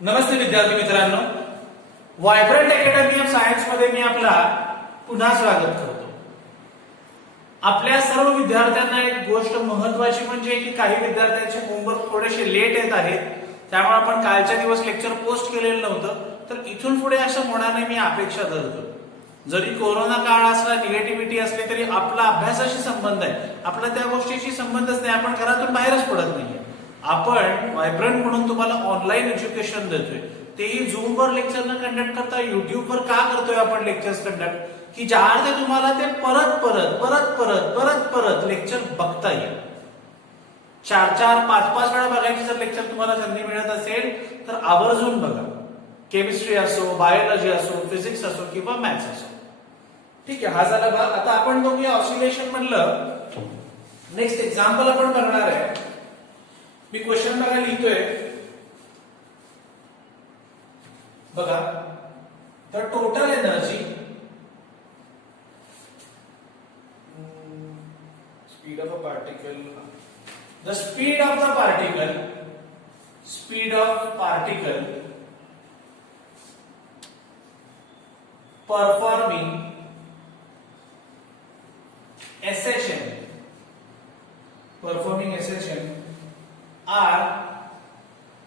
नमस्ते विद्यार्थी मित्रांनो, vibrant academy of science मध्ये मी आपला पुन्हा स्वागत करतो. आपल्या सर्व विद्यार्थ्यांना एक गोष्ट महत्त्वाची म्हणजे की काही विद्यार्थ्यांचे होमवर्क थोडेसे लेट येत आहेत, त्यामुळे आपण कालच्या दिवस लेक्चर पोस्ट केलेलं नव्हतं. तर इथून पुढे असं होणार नाही मी अपेक्षा धरतो. जरी कोरोना काळ असला, निगेटिव्हिटी असली तरी आपला अभ्यासाशी संबंध आहे, आपला त्या गोष्टीशी संबंधच नाही. आपण घरातून बाहेरच पडत नाहीये. आपण व्हायब्रंट म्हणून तुम्हाला ऑनलाईन एज्युकेशन देतोय, तेही झूमवर लेक्चर न कंडक्ट करता युट्यूबवर का करतोय आपण लेक्चर्स कंडक्ट, की ज्या अर्थे तुम्हाला ते परत परत परत परत परत परत लेक्चर बघता येईल. 4-4, 5-5 वेळा बघायची जर लेक्चर तुम्हाला संधी मिळत असेल तर आवर्जून बघा. केमिस्ट्री असो, बायोलॉजी असो, फिजिक्स असो किंवा मॅथ्स असो. ठीक आहे, हा झाला भाग. आता आपण बघूया ऑसिलेशन म्हणलं. नेक्स्ट एक्झाम्पल आपण करणार आहे. मी क्वेश्चन बघा लिहितोय बघा. The total energy speed of a particle, the speed of the particle, speed of particle performing SHM are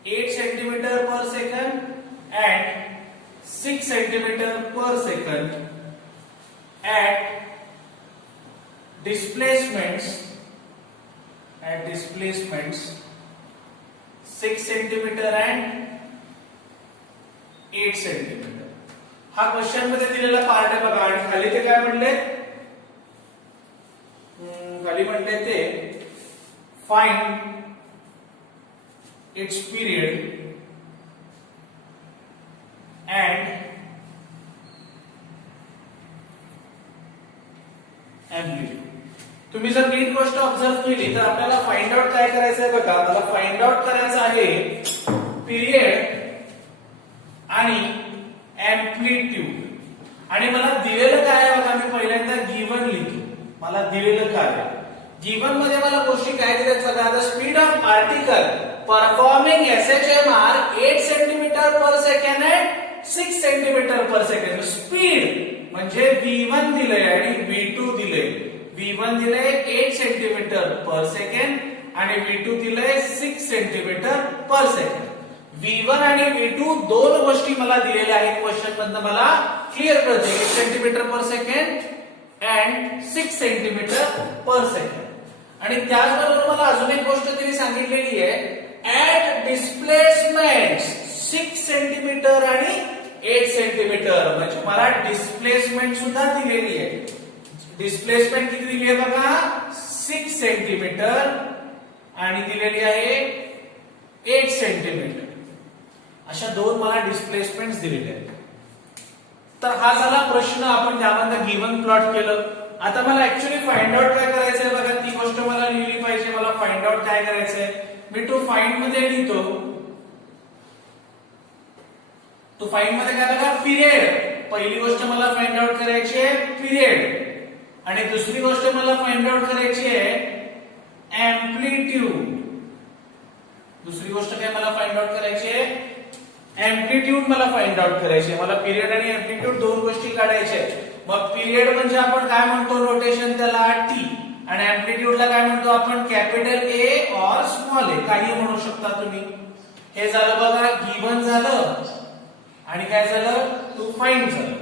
8 centimeter per second and 6 centimeter per second at displacements 6 centimeter and 8 centimeter. हा question मध्ये दिलेला part आहे बघा. आणि खाली ते काय म्हणले, खाली म्हणले ते find its period and amplitude. तुम्ही जर नीट गोष्ट ऑब्झर्व केली तर आपल्याला फाइंड आउट काय करायचं आहे बघा. मला फाइंड आउट करायचं आहे पीरियड आणि एम्प्लिट्यूड. आणि मला दिलेलं काय आहे बघा. मी पहिल्यांदा गिवन लिहितो. मला दिलेलं काय आहे. गिवन मध्ये मला गोष्टी काय दिल्यात बघा. The speed of particle performing SHM are 8 centimetre per second and 6 centimetre per second. Speed म्हणजे V1 दिलंय आणि V2 दिलंय. V1 दिलंय 8 सेंटीमीटर पर सेकंड आणि V2 दिलंय 6 सेंटीमीटर पर सेकंड. V1 आणि V2 दोन गोष्टी मला दिलेल्या आहेत क्वेश्चन मधनं. मला क्लिअर कळते 8 centimetre per second and 6 centimetre per second. आणि त्याचबरोबर मला अजून एक गोष्ट तरी सांगितलेली आहे. ऍट डिस्प्लेसमेंट 6 सेंटीमीटर आणि 8 सेंटीमीटर. म्हणजे मला डिस्प्लेसमेंट सुद्धा दिलेली आहे. डिस्प्लेसमेंट किती दिली आहे बघा. 6 सेंटीमीटर आणि दिलेली आहे 8 सेंटीमीटर. अशा दोन मला डिस्प्लेसमेंट दिलेले आहेत. तर हा झाला प्रश्न. आपण त्यामध्ये गिवन प्लॉट केलं. आता मला ऍक्च्युअली फाइंड आउट काय करायचंय बघा. ती गोष्ट मला लिहिली पाहिजे. मला फाइंड आउट काय करायचंय. मी टू फाइंड मध्ये लिहितो. टू फाइंड मध्ये काय बघा. पिरियड. पहिली गोष्ट मला फाइंड आउट करायची आहे पिरियड. आणि दुसरी गोष्ट मला फाइंड आउट करायची आहे एम्प्लिट्यूड. दुसरी गोष्ट काय मला फाइंड आउट करायची आहे एम्प्लिट्यूड. मला फाइंड आउट करायचे. मला पिरियड आणि एम्प्लिट्यूड दोन गोष्टी काढायच्या. मग पिरियड म्हणजे आपण काय म्हणतो नोटेशन त्याला T. आणि एम्प्लिट्यूडला काय म्हणतो आपण कॅपिटल A और स्मॉल a. काही म्हणू शकता तुम्ही. हे झालं बघा गिवन झालं आणि काय झालं टू फाइंड झालं.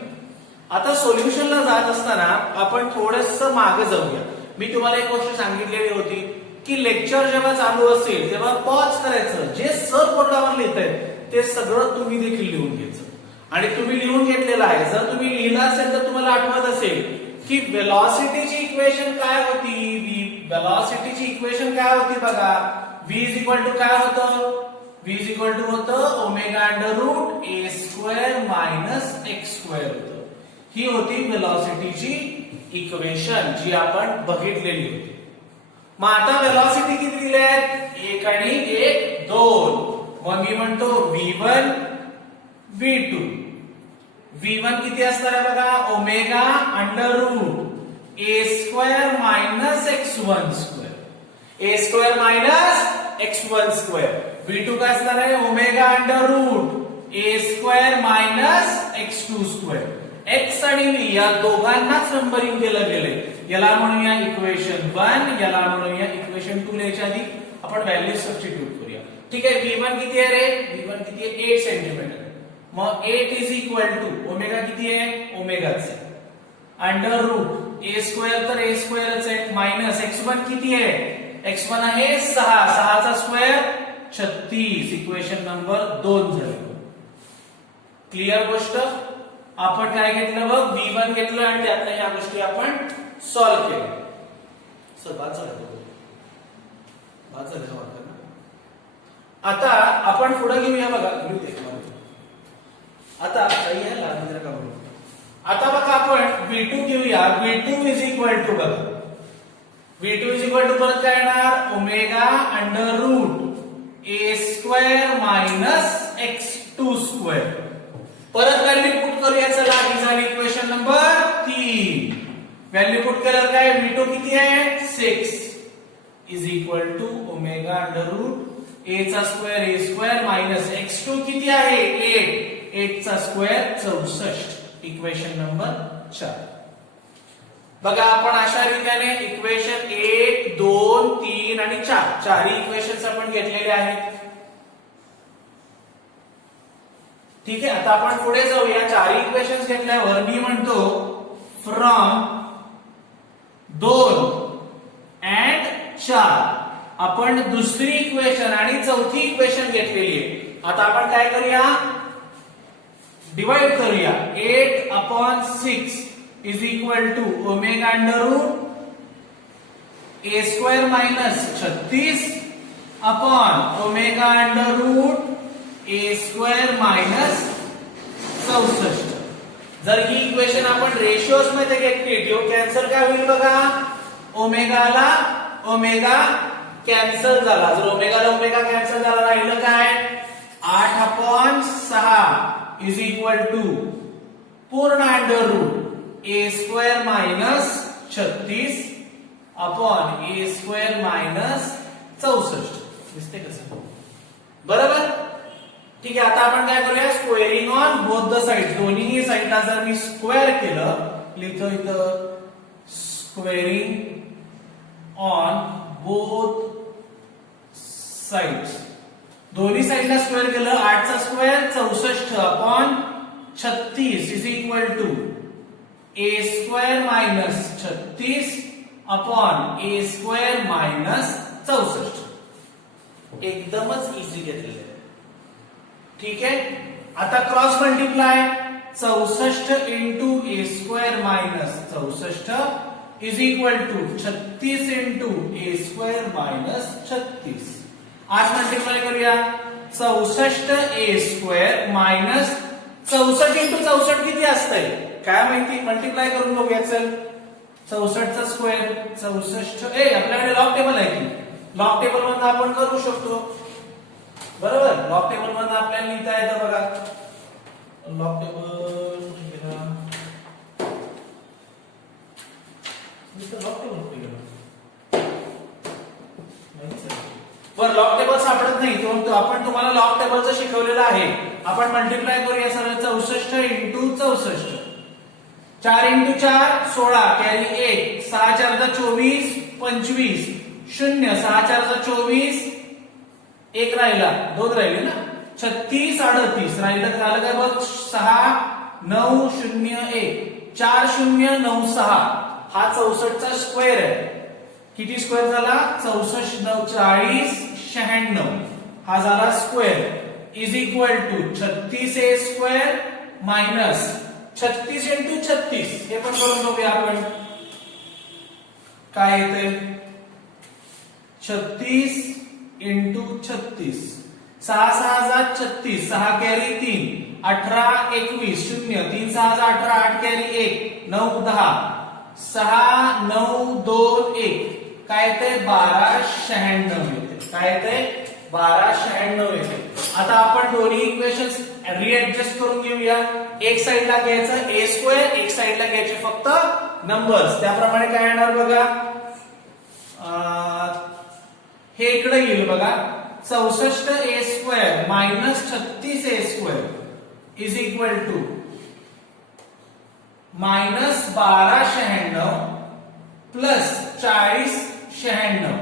आता सोल्युशनला जात असताना आपण थोडंसं मागे जाऊया. मी तुम्हाला एक गोष्ट सांगितलेली होती की लेक्चर जेव्हा चालू असेल तेव्हा पॉज करायचं. जे सर बोर्डावर लिहितायत ते सगळं तुम्ही देखील लिहून घ्यायचं. आणि तुम्ही लिहून घेतलेलं आहे. जर तुम्ही लिहिलं असेल तर तुम्हाला आठवत असेल की वेलॉसिटीची इक्वेशन काय होती. वेलॉसिटीची इक्वेशन काय होती बघा. V इज इक्वल टू काय होतं. V इज इक्वल टू होतं omega under root a square minus x square होतं. ही होती वेलॉसिटीची इक्वेशन जी आपण बघितलेली होती. मग आता वेलॉसिटी किती दिली आहेत. 1 आणि 1 2. मग मी म्हणतो V1 V2. V1 किती असणार आहे बघा. Omega under root a square minus x1 square. a square minus x1 square. V2 काय असणार आहे omega under root a square minus x two square. X आणि व्ही या दोघांनाच नंबरिंग केलं गेलंय. याला म्हणूया इक्वेशन 1, याला म्हणूया इक्वेशन 2. याच्या आधी आपण व्हॅल्यू सबस्टिट्यूट करूया. ठीक आहे. V1 किती आहे रे? V1 किती आहे? 8 सेंटीमीटर. मग 8 इज इक्वल टू ओमेगा किती आहे? ओमेगाच आहे. अंडर रूट ए स्क्वेअर तर ए स्क्वेअरच आहे मायनस x1 किती आहे? x1 आहे 6. 6 चा स्क्वेअर 36. इक्वेशन नंबर 2 झाली. क्लिअर गोष्ट. आपण काय घेतलं बघ? V1 घेतलं आणि त्यातल्या या गोष्टी आपण सॉल्व्ह केल्या. सर बाद झालं आता आपण पुढे घेऊया बघा. आता काही आहे लागणार का बघू. आता बघा आपण V2 घेऊया. V2 इज इक्वल टू बघा. V2 इज इक्वल टू परत काय येणार? Omega under root a square minus x2 square. परत व्हॅल्यू पुट करूया. चला ही झाली इक्वेशन नंबर 3. व्हॅल्यू पुट केल्यावर काय? V2 किती आहे? 6 is equal to omega under root A चा स्क्वेअर ए स्क्वेअर मायनस x2 किती आहे? 8. 8 चा स्क्वेअर 64. Equation number 4. बघा आपण अशा रीतीने इक्वेशन 1, 2, 3 आणि 4 चारही इक्वेशन्स आपण घेतलेले आहेत. ठीक आहे. आता आपण पुढे जाऊया. चारही इक्वेशन्स घेतल्यावर मी म्हणतो फ्रॉम 2 and 4 आपण दुसरी इक्वेशन आणि चौथी इक्वेशन घेतलेली आहे. आता आपण काय करूया? डिवाइड करूया. 8/6 is equal to omega under root a square minus 36 upon omega under root a square minus 64. जर ही इक्वेशन आपण रेशिओज मध्ये घेतली तो कॅन्सल काय होईल बघा? ओमेगाला ओमेगा कॅन्सल झाला. जर ओमेगाला ओमेगा कॅन्सल झाला राहिलं काय? 8/6 इज इक्वल टू पूर्ण under root a square minus 36 upon a square minus 64. दिसते कसं? बरोबर. ठीक आहे. आता आपण काय करूया? Squaring on both the side. दोन्ही साइडला जर मी स्क्वेअर केलं, लिहितो इथं स्क्वेअरिंग ऑन बोथ साइड्स. दोन्ही साइडला स्क्वेअर केलं. 8 चा square 64 upon 36 is equal to a square minus 36 upon a square minus 64. एकदमच इझी घेतलेलं आहे. ठीक आहे. आता cross multiply 64 into a square minus 64 is equal to 36 into a square minus 36. आज मल्टिप्लाय करूया. 64 ए स्क्वेअर मायनस 64 इंटू 64 किती असतंय काय माहिती? मल्टिप्लाय करून बघूया. चल 64 चा स्क्वेअर 64. आपल्याकडे लॉग टेबल आहे की? लॉग टेबल मधून आपण करू शकतो. बरोबर. लॉग टेबल मधून आपल्याला लिहिता येतं बघा. लॉग टेबल वर लॉग टेबल सापडत नाही. तो आपण तुम्हाला लॉग टेबलचं शिकवलेलं आहे. आपण मल्टिप्लाय करूया. सरळ 64 इंटू 64. 4 into 4 16 carry 1. 6 4 24 25 0. 6 4 24 1 राहिला 2 राहिले ना. 36 38 राहिलं झालं काय बघ? 6 9 0 1 4 0 9 6. हा 64 चा स्क्वेअर आहे. किती स्क्वेअर झाला? 64 9 40 96. हा झाला square is equal to 36 A square minus 36 into 36. हे पण करून बघूया आपण काय येते. 36 इंटू 36. 6 6 36. 6 कॅरी 3 18 21 0. 3 6 18 8 कॅरी 1 9 10 6 9 2 1. काय येते? 1296 येते. काय येते? 1296 येते. आता आपण दोन्ही इक्वेशन्स रिएडजस्ट करून घेऊया. एक साइडला घ्यायचं ए स्क्वेअर, एक साइडला घ्यायचे फक्त नंबर्स. त्याप्रमाणे काय येणार बघा. हे इकडे येईल बघा. 64 A square minus 36 A square is equal to -1296 plus 4096.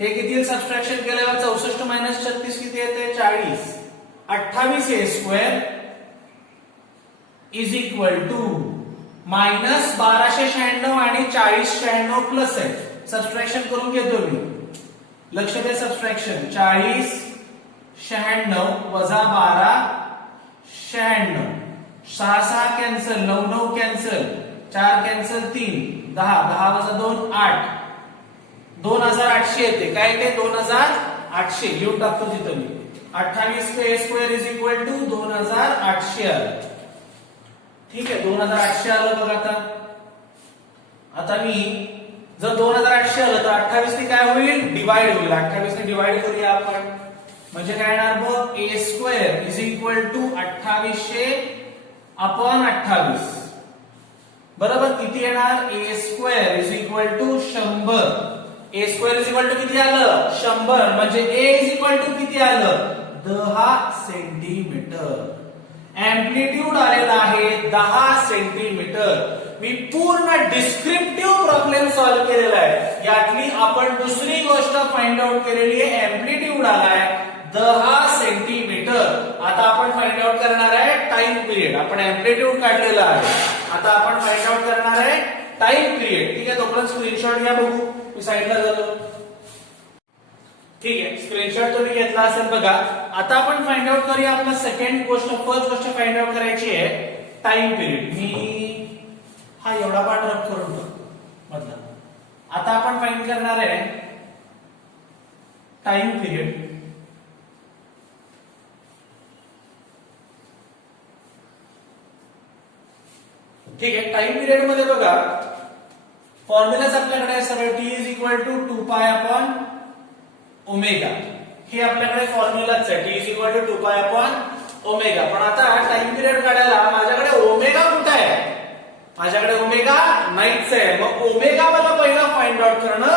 हे किती सबट्रॅक्शन केल्यावर 64 मायनस 36 किती येते 40. 28 ए स्क्वेअर इज इक्वल टू -1296 आणि 4096 प्लस आहे. सबट्रॅक्शन करून घेतो मी. लक्ष द्या सबट्रॅक्शन. 4096 वजा 1296. 6 6 कॅन्सल, 9 9 कॅन्सल, 4 कॅन्सल 3, 10 10 वजा 2 8. 2800 येते. काय येते 2800. लिहून टाकतो तिथं मी. 28 पे स्क्वेअर इज इक्वल टू 2800 आलं. ठीक आहे 2800 आलं बघा. आता मी जर 2800 आलं तर 28 ने काय होईल डिवाइड होईल. 28 ने डिवाइड करूया आपण. म्हणजे काय येणार बघ A square is equal to 2800 upon 28. बरोबर किती येणार A square is equal to 100. A square is equal to किती आलं 100. म्हणजे ए इज इक्वल टू किती आलं 10 सेंटीमीटर. एम्प्लिट्यूड आलेला आहे 10 सेंटीमीटर. मी पूर्ण डिस्क्रिप्टिव्ह प्रॉब्लेम सॉल्व्ह केलेला आहे. यातली आपण दुसरी गोष्ट फाइंड आउट केलेली आहे. एम्प्लिट्यूड आलाय 10 सेंटीमीटर. आता आपण फाइंड आउट करणार आहे टाइम पिरियड. आपण एम्प्लिट्यूड काढलेला आहे. आता आपण फाइंड आउट करणार आहे टाइम पिरियड. ठीक आहे तोपर्यंत स्क्रीनशॉट घ्या बघू. मी साइडला जातो. ठीक आहे स्क्रीनशॉट तुम्ही घेतला असेल बघा. आता आपण फाइंड आउट करूया आपला सेकंड गोष्ट. फर्स्ट गोष्ट फाइंड आउट करायची आहे टाइम पिरियड. मी हा एवढा पार्ट रब करून मधला. आता आपण फाइंड करणार आहे टाइम पिरियड. ठीक आहे टाइम पिरियड मध्ये बघा फॉर्म्युलाच आपल्याकडे आहे सगळे. T is equal to 2 pi upon omega. हे आपल्याकडे फॉर्म्युलाच आहे. T is equal to 2 pi upon omega. पण आता टाइम पिरियड काढायला माझ्याकडे ओमेगा कुठे आहे. माझ्याकडे ओमेगा नाहीच आहे. मग ओमेगा मला पहिला फाइंड आउट करणं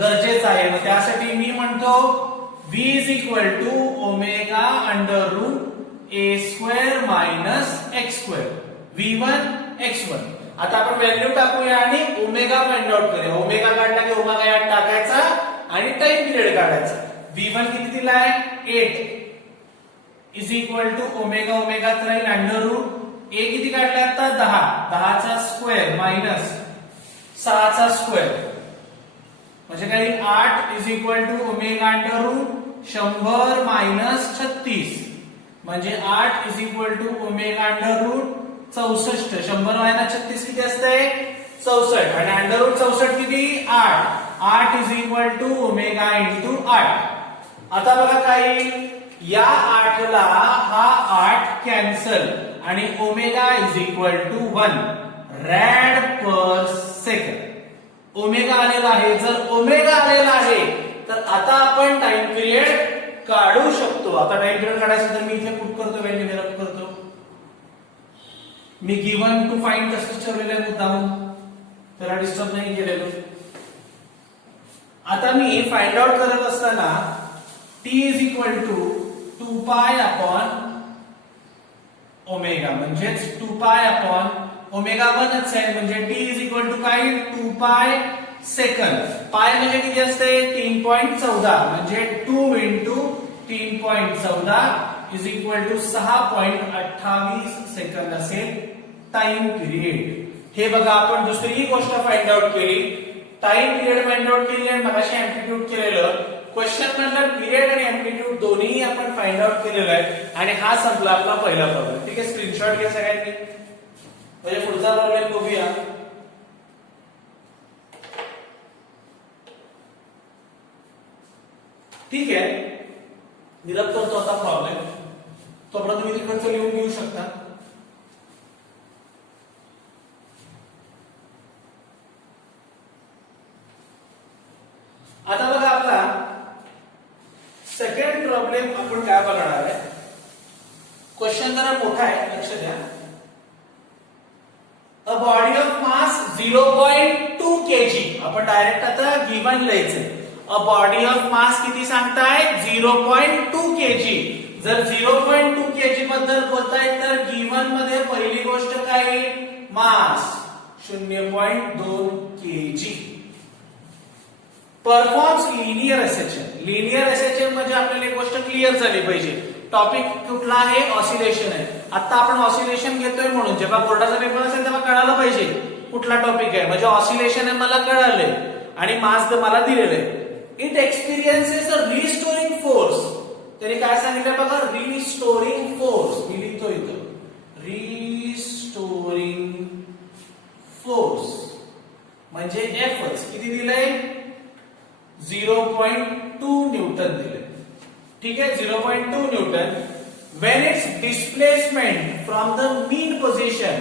गरजेचं आहे. मग त्यासाठी मी म्हणतो v is equal to omega under root a square minus x square v1 x1. आता आपण व्हॅल्यू टाकूया आणि ओमेगा फाइंड आउट करूया. ओमेगा काढला की ओमेगा यात टाकायचा आणि टाइम पिरियड काढायचा. v1 किती दिलाय 8 is equal to omega omega राहील अंडर रूट ए किती काढला आता 10. 10 चा स्क्वेअर मायनस 6 चा स्क्वेअर म्हणजे काय 8 is equal to omega under root 100 minus 36. म्हणजे 8 is equal to omega under root 64. 100 minus 36 किती असते 64. आणि अंडर रूट 64 किती 8. 8 is equal to omega into 8. आता बघा काय या 8 ला हा 8 कॅन्सल आणि ओमेगा is equal to 1 rad per second. Omega आलेला आहे. जर ओमेगा आलेला आहे तर आता आपण टाइम पिरियड काढू शकतो. आता टाइम पिरियड काढायचं तर मी इथे पुट करतो व्हॅल्यू रब करतो. मी गिवन टू फाइंड तसंच ठेवलेलं आहे मुद्दाम. त्याला डिस्टर्ब नाही केलेलं. आता मी फाइंड आउट करत असताना t is equal to 2 pi upon omega म्हणजेच 2 पाय अपॉन ओमेगा 1च आहे. म्हणजे t इज इक्वल टू काय 2 पाय सेकंद. पाय म्हणजे किती असते 3.14. म्हणजे 2 into 3.14 is equal to 6.28 second असेल टाइम पिरियड. हे बघा आपण दुसरी गोष्ट फाइंड आउट केली. टाइम पिरियड फाइंड आउट केली आणि मगाशी एम्प्लिट्यूड केलेलं. क्वेश्चन मधलं पिरियड आणि एम्प्लिट्यूड दोन्ही आपण फाइंड आउट केलेलं आहे. आणि हा संपला आपला पहिला प्रॉब्लेम. ठीक आहे स्क्रीनशॉट घ्या सगळ्यांनी. म्हणजे पुढचा प्रॉब्लेम बघूया. ठीक आहे निरप करतो आता प्रॉब्लेम. तोपर्यंत तुम्ही तिकडचं लिहून घेऊ शकता. आता बघा आपला सेकंड प्रॉब्लेम आपण काय बघणार आहे. क्वेश्चन जरा मोठा आहे लक्ष द्या. A body of mass 0.2 kg. आपण डायरेक्ट आता गिवन लिहायचंय. अ बॉडी ऑफ मास किती सांगताय 0.2 kg. जर 0.2 kg बद्दल बोलताय तर गिव्हन मध्ये पहिली गोष्ट काय, मास 0.2 kg. Performs linear SHM. Linear SHM म्हणजे आपल्याला एक गोष्ट क्लिअर झाली पाहिजे. टॉपिक कुठला आहे, ऑसिलेशन आहे. आता आपण ऑसिलेशन घेतोय म्हणून जेव्हा बोर्डाचा पेपर असेल तेव्हा कळायला पाहिजे कुठला टॉपिक आहे. म्हणजे ऑसिलेशन आहे मला कळालंय आणि मास मला दिलेलं आहे. It experiences a restoring force. तरी काय सांगितलं बघा, रिस्टोरिंग फोर्स. मी लिहितो इथं रिस्टोरिंग फोर्स म्हणजे एफच किती दिलंय, 0.2 न्यूटन दिले. ठीक आहे, 0.2 Newton. When it's displacement from the mean position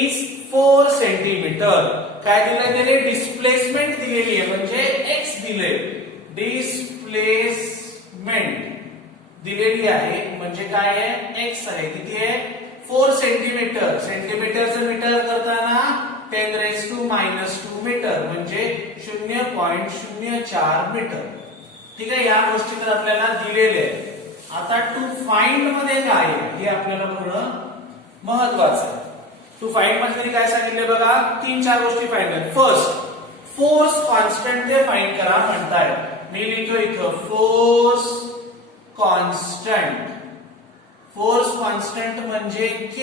is 4 centimetre. काय दिलंय त्याने, डिस्प्लेसमेंट दिलेली आहे म्हणजे एक्स दिले. डिस्प्लेसमेंट दिलेली आहे म्हणजे काय आहे, एक्स आहे. किती आहे, 4 सेंटीमीटर. सेंटीमीटरचं मीटर करताना 10⁻² मीटर म्हणजे 0.04 मीटर. ठीक आहे, या गोष्टी तर आपल्याला दिलेल्या आहेत. आता टू फाइंड मध्ये काय आहे हे आपल्याला बघणं महत्वाचं आहे. टू फाइंड मध्ये काय सांगितले बघा, 3-4 गोष्टी फाइंड आहेत. फर्स्ट, फोर्स कॉन्स्टंट ते फाइंड करा म्हणताय. मी लिहितो इथं फोर्स कॉन्स्टंट. फोर्स कॉन्स्टंट म्हणजे K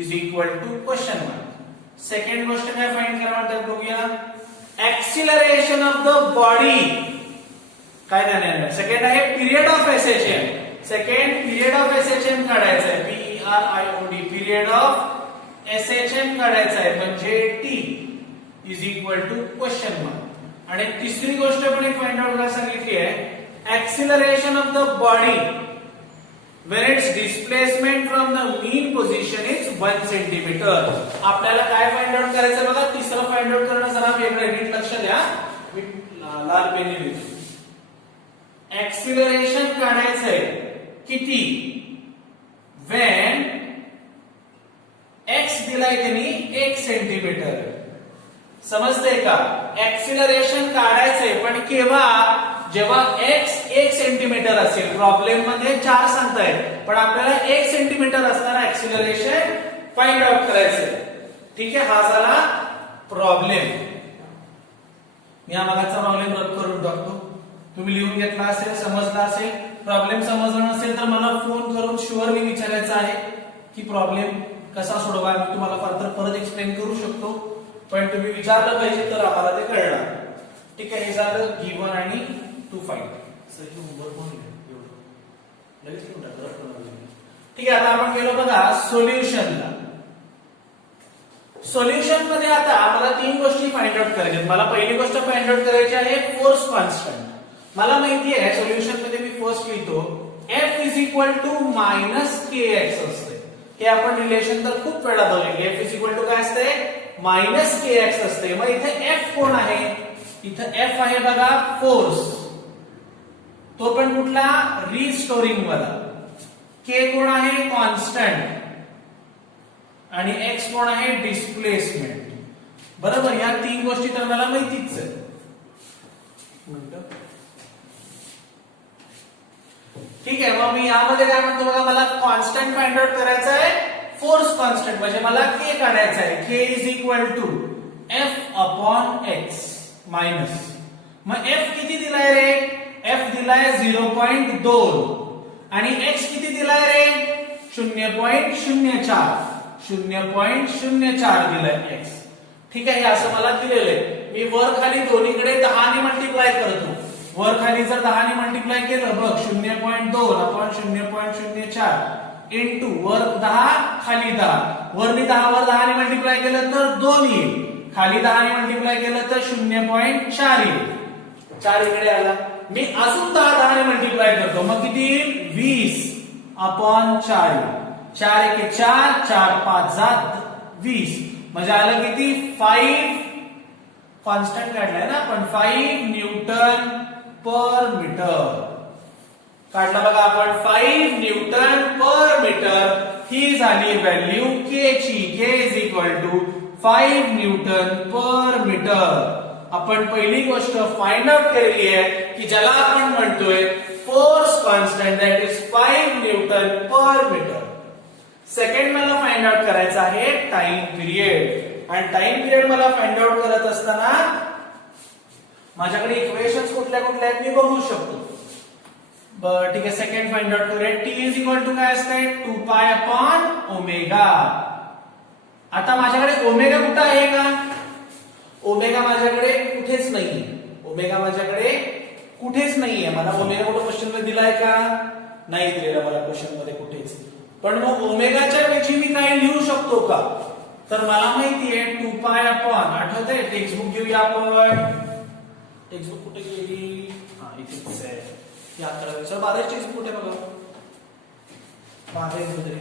is equal to question mark. Second गोष्ट काय फाइंड करा म्हणतात बघूया, एक्सिलरेशन ऑफ द बॉडी. काय नाही, सेकंड आहे period of SHM. Second period of SHM काढायचा आहे, PERIOD पिरियड ऑफ एसएचएम काढायचा आहे म्हणजे T is equal to question mark. आणि तिसरी गोष्ट पण एक फाइंड आउट करायला सांगितली आहे, acceleration of the body when its displacement from the mean position is 1 centimeter. आपल्याला काय फाइंड आउट करायचं बघा, तिसरं फाइंड आउट करणं जरा वेगळं, नीट लक्ष द्या. मी लाल पेनने लिहितो. एक्सिलरेशन काढायचंय किती, when x दिलाय त्यांनी 1 सेंटीमीटर. समजतंय का, एक्सिलरेशन काढायचंय पण केव्हा, जेव्हा x 1 सेंटीमीटर असेल. प्रॉब्लेम मध्ये 4 सांगतायत पण आपल्याला 1 सेंटीमीटर असणारा एक्सिलरेशन फाइंड आउट करायचंय. ठीक आहे, हा झाला प्रॉब्लेम. मी हा मागचा प्रॉब्लेम रद्द करून टाकतो. तुम्ही लिहून घेतला असेल, समजला असेल. प्रॉब्लेम समजला नसेल तर मला फोन करून शुअरली विचारायचं आहे की प्रॉब्लेम कसा सोडवा. मी तुम्हाला परत एक्सप्लेन करू शकतो पण तुम्ही विचारलं पाहिजे तर आम्हाला ते कळणार. ठीक आहे, हे झालं गिव्हन आणि टू फाइंड. ठीक आहे, आता आपण गेलो बघा सोल्युशनला. सोल्युशन मध्ये आता मला 3 गोष्टी फाइंड आउट करायच्या. मला पहिली गोष्ट फाइंड आउट करायची आहे फोर्स कॉन्स्टंट. मला माहिती आहे सोल्युशन मध्ये मी फर्स्ट लिहितो F is equal to -kx असते. हे आपण रिलेशन तर खूप वेळा बघितले. F इज इक्वल टू काय असते, -kx असते. मग इथे F कोण आहे, इथं F आहे बघा फोर्स. तो पण कुठला, रिस्टोरिंग वाला. K कोण आहे, कॉन्स्टंट. आणि X कोण आहे, डिस्प्लेसमेंट. बरोबर, या 3 गोष्टी तर मला माहितीच आहे. ठीक आहे, मग मी यामध्ये काय म्हणतो बघा, मला कॉन्स्टंट फाइंड आउट करायचा आहे. फोर्स कॉन्स्टंट म्हणजे मला K काढायचा आहे. K is equal to F/x minus. मग F किती दिलाय रे, F दिलाय 0.2 आणि X किती दिलाय रे, 0.04. 0.04 दिलाय X. ठीक आहे, हे असं मला दिलेलं आहे. मी वर खाली दोन्हीकडे 10 ने मल्टिप्लाय करतो. वर खाली जर 10 ने मल्टिप्लाय केलं बघ, 0.2 अपॉन 0.04 इंटू वर 10 खाली 10. वरनी 10 वर 10 ने मल्टिप्लाय केलं तर 2 येईल. खाली 10 ने मल्टिप्लाय केलं तर 0.4 येईल. 4 इकडे आला. मी अजून 10 ने मल्टिप्लाय करतो, मग किती येईल, 20 अपॉन 4 येईल. 4 एके 4, 4 5 20 म्हणजे आलं किती, 5 कॉन्स्टंट काढलाय ना आपण, 5 न्यूटन पर मीटर काढला बघा आपण. 5 न्यूटन पर मीटर ही झाली व्हॅल्यू K ची. K is equal to 5 newton per metre. आपण पहिली गोष्ट फाइंड आउट केलेली आहे की ज्याला आपण म्हणतोय force constant, that is 5 newton per metre. Second मला फाइंड आउट करायचं आहे टाइम पिरियड, आणि टाइम पिरियड मला फाइंड आउट करत असताना माझ्याकडे इक्वेशन्स कुठल्या कुठल्या आहेत मी बघू शकतो. बरं ठीक आहे, सेकंड फाइंड आउट करूया. टी इज इक्वल टू काय असते 2 पाय अपॉन ओमेगा. आता माझ्याकडे ओमेगा कुठं आहे का? ओमेगा माझ्याकडे कुठेच नाहीये. ओमेगा माझ्याकडे कुठेच नाहीये. मला ओमेगा कुठे क्वेश्चन मध्ये दिलाय का? नाही दिलेला मला क्वेश्चन मध्ये कुठेच. पण मग ओमेगाच्या ऐवजी मी काय लिहू शकतो का? तर मला माहितीये 2 पाय अपॉन, आठवतंय टेक्स्टबुक घेऊया आपण. टेक्स्टबुक कुठे गेली? हा इथेच आहे. या 12 टेक्स्टबुक कुठे बघा? 12 मध्ये.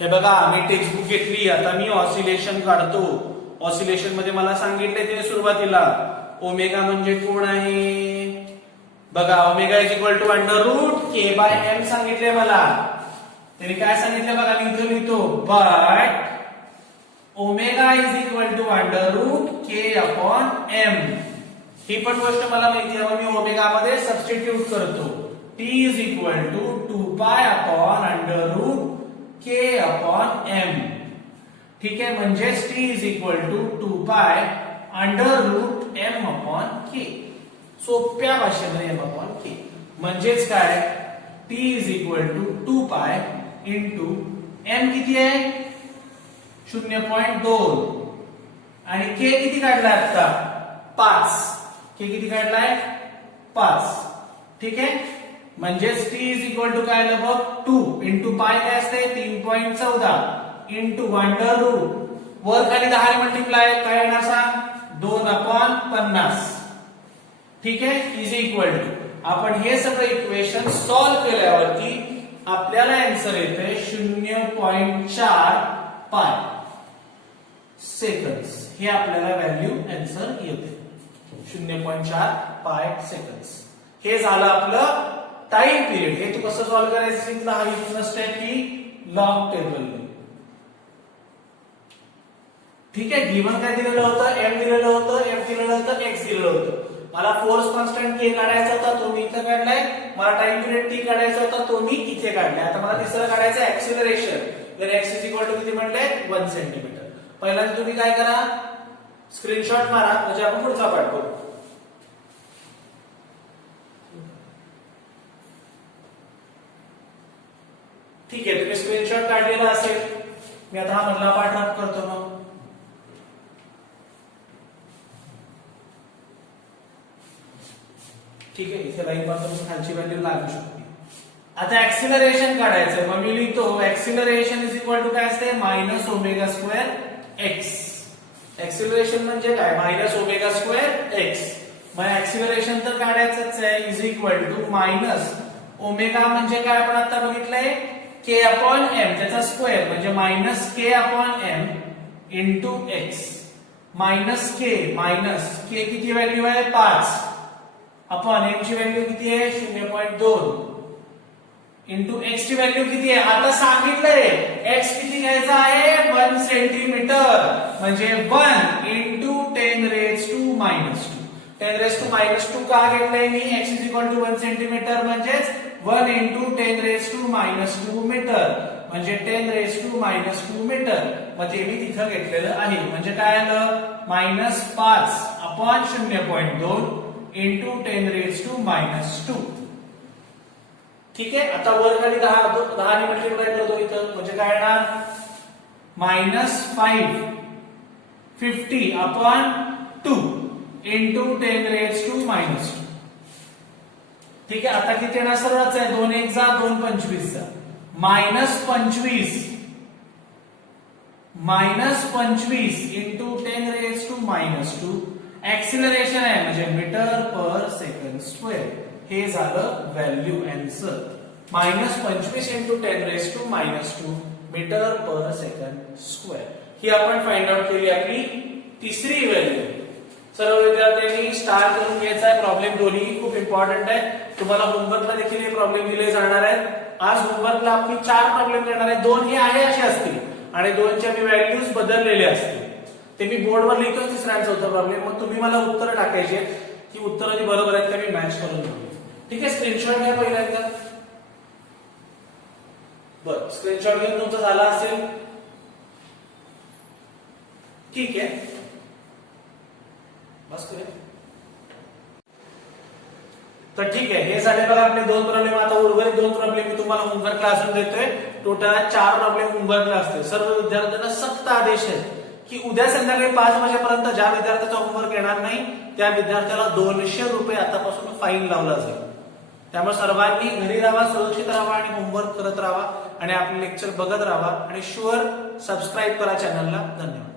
हे बघा मी टेक्स्टबुक घेतली. आता मी ऑसिलेशन काढतो. ऑसिलेशन मध्ये मला सांगितले ते सुरुवातीला ओमेगा म्हणजे कोण आहे? बघा omega is equal to under root K by M सांगितले मला. त्यांनी काय सांगितलं बघा, मी इथं लिहितो. But omega is equal to under root K upon M. ही पण गोष्ट मला माहिती आहे. मी ओमेगा मध्ये सबस्टिट्यूट करतो. T is equal to 2 pi upon under root K upon M. ठीक आहे, म्हणजे T is equal to 2 pi under root M upon K. सोप्या भाषेमध्ये एम अपॉन के म्हणजेच काय? T is equal to 2 pi into M किती आहे 0.2 आणि के किती काढलाय आता 5. के किती काढलाय 5. ठीक आहे, म्हणजेच टी इज इक्वल टू काय आलं बघ 2 इंटू पाय काय असते 3.14 इंटू अंडर रूट वर खाली 10 मल्टिप्लाय काय येणार सांग 2/50. ठीक आहे, इज इक्वल टू आपण हे सगळं इक्वेशन सॉल्व्ह केल्यावरती आपल्याला आन्सर येते 0.4 पाय सेकंड्स. हे आपल्याला व्हॅल्यू आन्सर येते 0.4 पाय सेकंड्स. हे झालं आपलं टाइम पिरियड. हे तू कसं सॉल्व्ह करायचं सांगितलं, हा इथनं स्टेप की लॉग टेबल. ठीक आहे, गिवन काय दिलेलं होतं एम दिलेलं होतं, एफ दिलेलं होतं, एक्स दिलेलं होतं. मला फोर्स कॉन्स्टंट के काढायचा होता तो मी इथे काढलाय. मला टाइम पिरियड टी काढायचा होता तो मी इथे काढलाय. आता मला तिसरं काढायचं ऍक्सिलरेशन. तर एक्स इज इक्वल टू किती म्हटले 1 सेंटीमीटर. पहिल्यांदा तुम्ही काय करा स्क्रीनशॉट मारा म्हणजे आपण पुढचा पाठ करू. ठीक आहे, तुम्ही स्क्रीनशॉट काढलेला असेल. मी आता हा मधला पाठ रफ करतो. मग ठीक आहे, इथे लाईन पासून खालची व्हॅल्यू लागू शकते. आता ऍक्सिलरेशन काढायचं. मग मी लिहितो ऍक्सिलरेशन इज इक्वल टू काय असते minus omega square x. Acceleration म्हणजे काय मायनस ओमेगा स्क्वेअर एक्स. मग ऍक्सिलरेशन तर काढायचंच आहे. Is equal to minus omega म्हणजे काय आपण आता बघितलंय के अपॉन एम त्याचा स्क्वेअर म्हणजे minus k upon m into x. Minus k किती व्हॅल्यू आहे 5 अपॉन एम ची व्हॅल्यू किती आहे 0.2 इंटू एक्स ची व्हॅल्यू किती आहे आता सांगितलंय. एक्स किती घ्यायचा आहे 1 सेंटीमीटर म्हणजे 1 into 10 raise to minus 2. 10 raise to minus 2 का घेतलंय मी X is equal to 1 centimetre म्हणजेच 1 into 10 raise to minus 2 metre म्हणजे 10 रेज टू मायनस 2 मीटर. मग ते मी तिथं घेतलेलं आहे. म्हणजे काय आलं -5 upon 0.2 into 10 raise to minus 2. ठीक आहे, आता वर खाली 10 ने मल्टिप्लाय करतो इथं म्हणजे काय येणार -550 upon 2 into 10 raise to minus 2. ठीक आहे, आता किती येणार सरळच आहे 2 1 जा 2 25 जा -25 into 10 raise to minus 2. Acceleration आहे म्हणजे मीटर पर सेकंड स्क्वेअर. हे झालं value answer -25 into 10 raise to minus 2 metre per second square. ही आपण फाइंड आउट केली आपली तिसरी व्हॅल्यू. सर्व विद्यार्थ्यांनी स्टार करून घ्यायचा आहे. प्रॉब्लेम दोन्ही खूप इम्पॉर्टंट आहे. तुम्हाला होमवर्कला देखील हे प्रॉब्लेम दिले जाणार आहेत. आज होमवर्कला आपली 4 प्रॉब्लेम देणार आहेत. 2 हे आहे असे असतील आणि 2च्या मी व्हॅल्यूज बदललेले असतील. ते मी बोर्डवर लिहितो तिसरा आणि चौथा प्रॉब्लेम. मग तुम्ही मला उत्तर टाकायचे की उत्तर जी बरोबर आहेत का मी मॅच करून घेऊ. ठीक आहे, स्क्रीनशॉट घ्या पहिल्यांदा. बर, स्क्रीनशॉट घेऊन तुमचं झाला असेल, ठीक आहे, बस करूया. तर ठीक आहे, हे झाले बघा आपले 2 प्रॉब्लेम. आता उर्वरित 2 प्रॉब्लेम मी तुम्हाला होमवर्क क्लास देतोय. टोटल 4 प्रॉब्लेम होमवर्कला असते. सर्व विद्यार्थ्यांना सक्त आदेश आहे की उद्या संध्याकाळी 5 वाजेपर्यंत ज्या विद्यार्थ्याचा होमवर्क येणार नाही त्या विद्यार्थ्याला 200 रुपये आतापासून फाईन लावला जाईल. त्यामुळे सर्वांनी घरी राहा, सुरक्षित राहा आणि होमवर्क करत राहा आणि आपले लेक्चर बघत राहा आणि शुअर सबस्क्राईब करा चॅनलला. धन्यवाद.